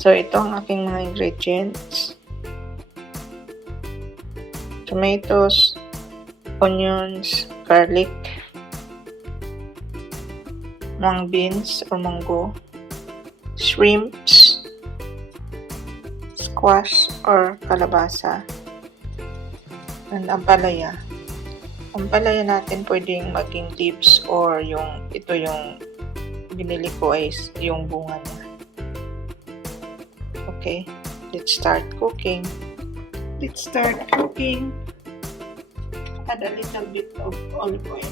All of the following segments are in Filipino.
So, ito ang aking mga ingredients. Tomatoes, onions, garlic, mung beans or monggo, shrimps, squash or kalabasa, and ampalaya. Ampalaya natin pwedeng maging leaves or ito yung binili ko ay yung bunga niya. Okay, let's start cooking. Add a little bit of olive oil.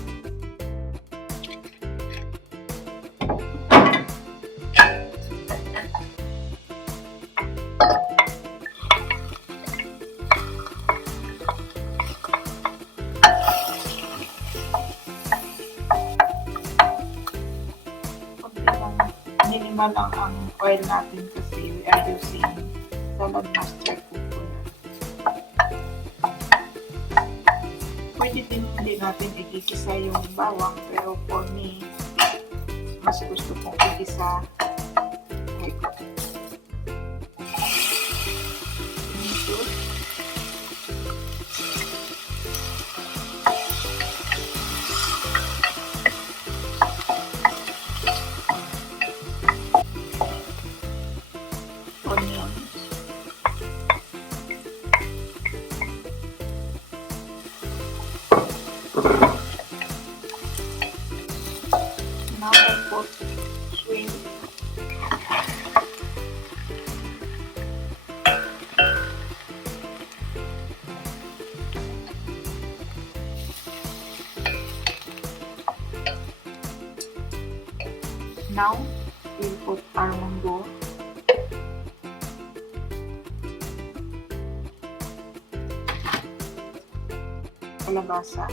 Minimal lang ang oil natin kasi we are using saladmaster cookware. Pwede din hindi natin igigisa yung bawang, pero for me, mas gusto kong igisa ito. Onion. Now I put shrimp. Now we'll put our monggo. Kalabasa.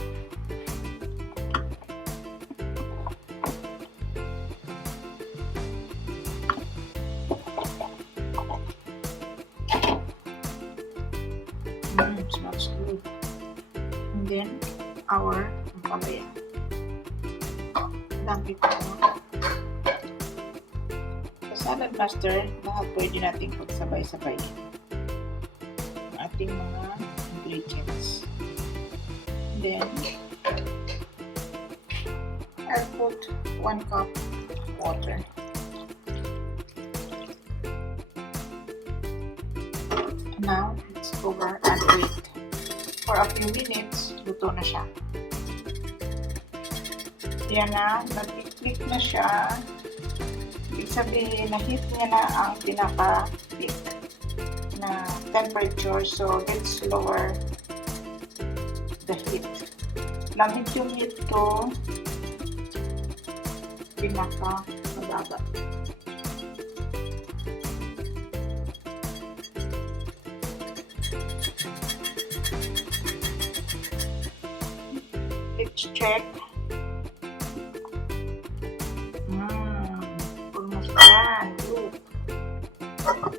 Smells good. And then our ampalaya. Dampi ko. Sa saladmaster, lahat pwede nating pagsabay-sabay ang ating mga ingredients. Then, I'll put 1 cup water. Now, let's cover and wait. For a few minutes, luto na siya. Yan na, nag-click na siya. Ibig sabihin, na-heat niya na ang pinaka-peak na temperature. So, let's lower the heat. Lamig yung heat ko, pinaka-mababa. Let's check. Almost done. Look.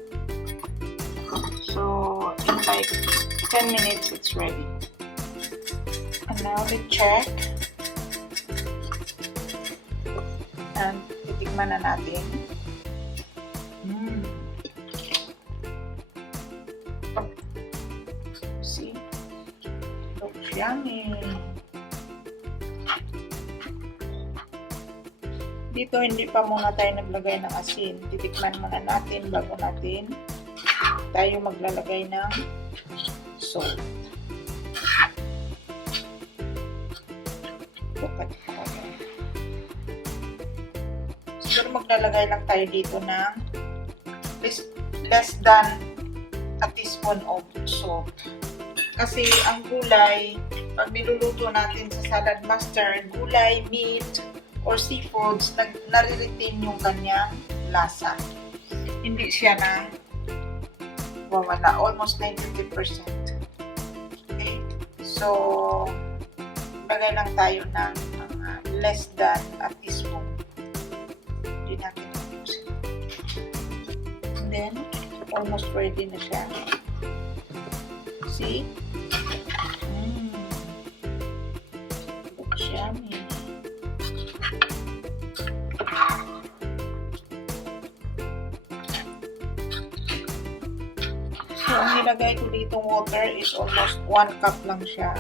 So, in like 10 minutes, it's ready. And now we check. And titikman na natin. See? Looks yummy. Dito hindi pa muna tayo naglagay ng asin. Titikman muna natin bago natin tayo maglalagay ng salt. Siguro maglalagay lang tayo dito ng less than a teaspoon of salt. Kasi ang gulay, pag niluluto natin sa saladmaster, gulay, meat, or seafoods, nare-retain yung kanyang lasa. Hindi siya na wawala. Almost 90%. Okay? So, lagay lang tayo ng less than a teaspoon. Hindi natin ubusin. And then, almost ready na siya. See? Looks yummy. Yung nilagay ko dito water is almost 1 cup lang siya.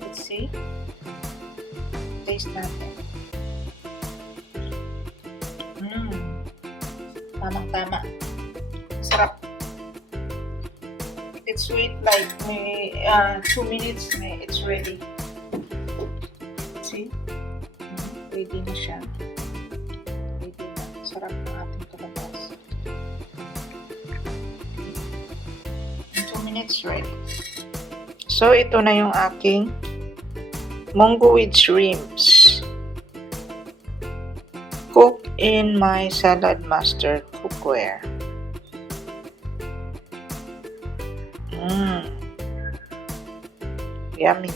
Let's see. Taste natin. Tamang-tama. Sarap. It's sweet like may 2 minutes it's ready. See? Ready na siya. Ready na. Sarap ng ating kalabas. In 2 minutes ready. So, ito na yung aking Monggo with shrimps. Cook in my saladmaster cookware. Yummy.